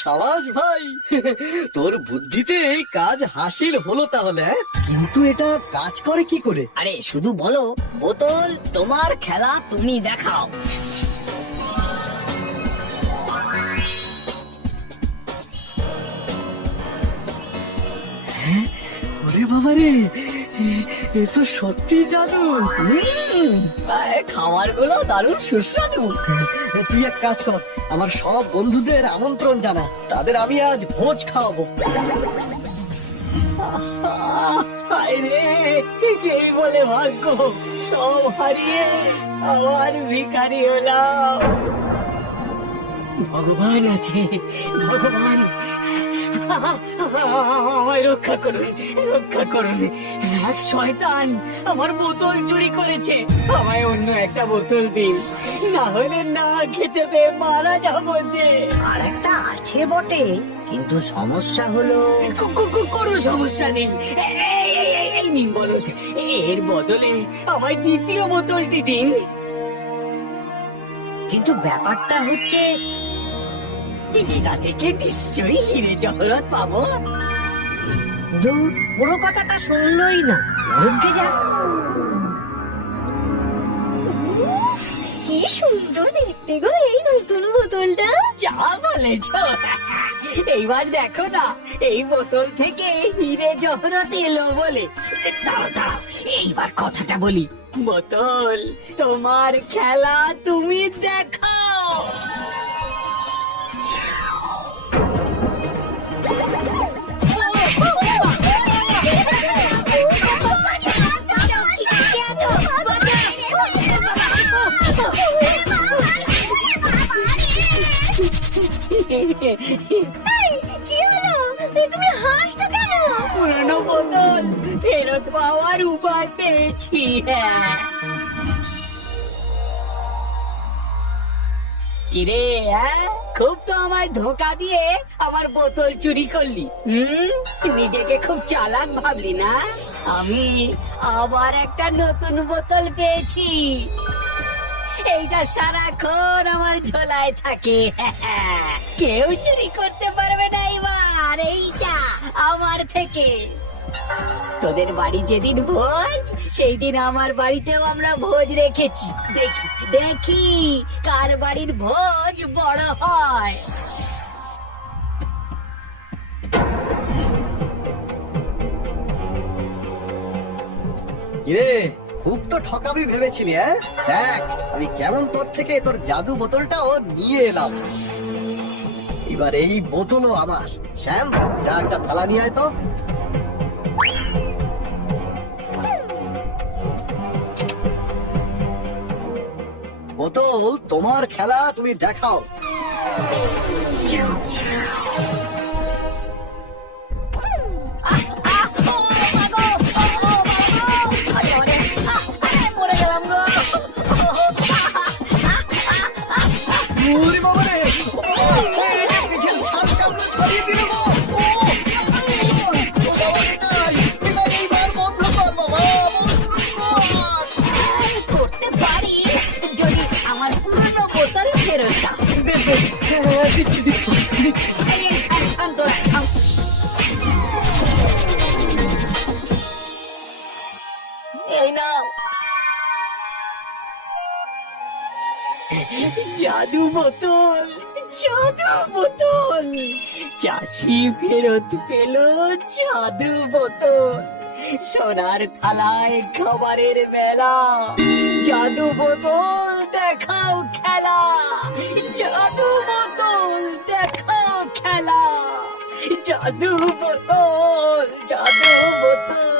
সাবাস ভাই, তোর বুদ্ধিতে এই কাজ হাসিল হলো তাহলে। কিন্তু এটা কাজ করে কি করে? আরে শুধু বলো, বোতল তোমার খেলা তুমি দেখাও। ওরে বাবা রে, এ তো সত্যি জাদু। খাবার গুলো দারুণ সুস্বাদু। তুই এক কাজ কর, আমার সব বন্ধুদের আমন্ত্রণ জানা, তাদের আমি আজ ভোজ খাওয়াবো। রে এই বলে ভাগ্য, সব হারিয়ে আবার ভিখারি হলাম। ভগবান আছে, ভগবান আমায় রক্ষা করুন, রক্ষা করুন। এক শয়তান আমার বোতল চুরি করেছে, আমায় অন্য একটা বোতল দিন, না হলে না খেতে পেয়ে মারা যাবো যে। আর একটা আছে বটে, কিন্তু সমস্যা হলো কোনো সমস্যা নেই। এই নিন বলদ, এর বদলে আমায় দ্বিতীয় বোতলটি দিন। কিন্তু ব্যাপারটা হচ্ছে এরা থেকে নিশ্চয়ই হিরে জহরত পাবো। দূর, পুরো কথাটা শুনলই না, রুকে যা। কি সুন্দর দেখতে গো এই নতুন বোতলটা। যা বলেছ, এইবার দেখো না এই বোতল থেকে হিরে জহরত এলো বলে। দাঁড়াও দাঁড়াও, এইবার কথাটা বলি। বোতল তোমার খেলা তুমি দেখাও। কি হলো? তুমি হাসছো কেন? পুরনো বোতল ফেরত পাওয়ার উপায় পেয়েছি। হ্যাঁ কিরে, খুব তো আমায় ধোকা দিয়ে আমার বোতল চুরি করলি। নিজেকে খুব চালাক ভাবলি না? আমি আবার একটা নতুন বোতল পেয়েছি, এইটা সারাক্ষণ আমার ঝোলায় থাকে। কেউ চুরি করতে পারবে না এবার এইটা আমার থেকে। তোদের বাড়ি যেদিন ভোজ, সেই দিন আমার বাড়িতেও আমরা ভোজ রেখেছি। দেখি দেখি কার বাড়ির ভোজ বড় হয়। কিরে, খুব তো ঠকাবি ভেবেছিলি। দেখ আমি কেমন তোর থেকে তোর জাদু বোতলটাও নিয়ে এলাম। এবার এই বোতলও আমার। শ্যাম, যা একটা থালা নিয়ে আয় তো। বোতল তোমার খেলা তুমি দেখাও। ওরে বাবা রে, ও বাবা, এই যে পিছের ছাদ ছাড়িয়ে দিল গো। ও বাবা, এটাই এইবার বন্ধ কর বাবা, বন্ধ কর। করতে পারি যদি আমার পুরনো বোতল ফেরত দাও। বেশ বেশ, দিচ্ছি দিচ্ছি দিচ্ছি। এই নাও জাদু বোতল, জাদু বোতল। চাষি ফেরত পেল জাদু বোতল। সোনার থালায় খাবারের বেলা, জাদু বোতল দেখাও খেলা, জাদু বোতল দেখাও খেলা, জাদু বোতল, জাদু বোতল।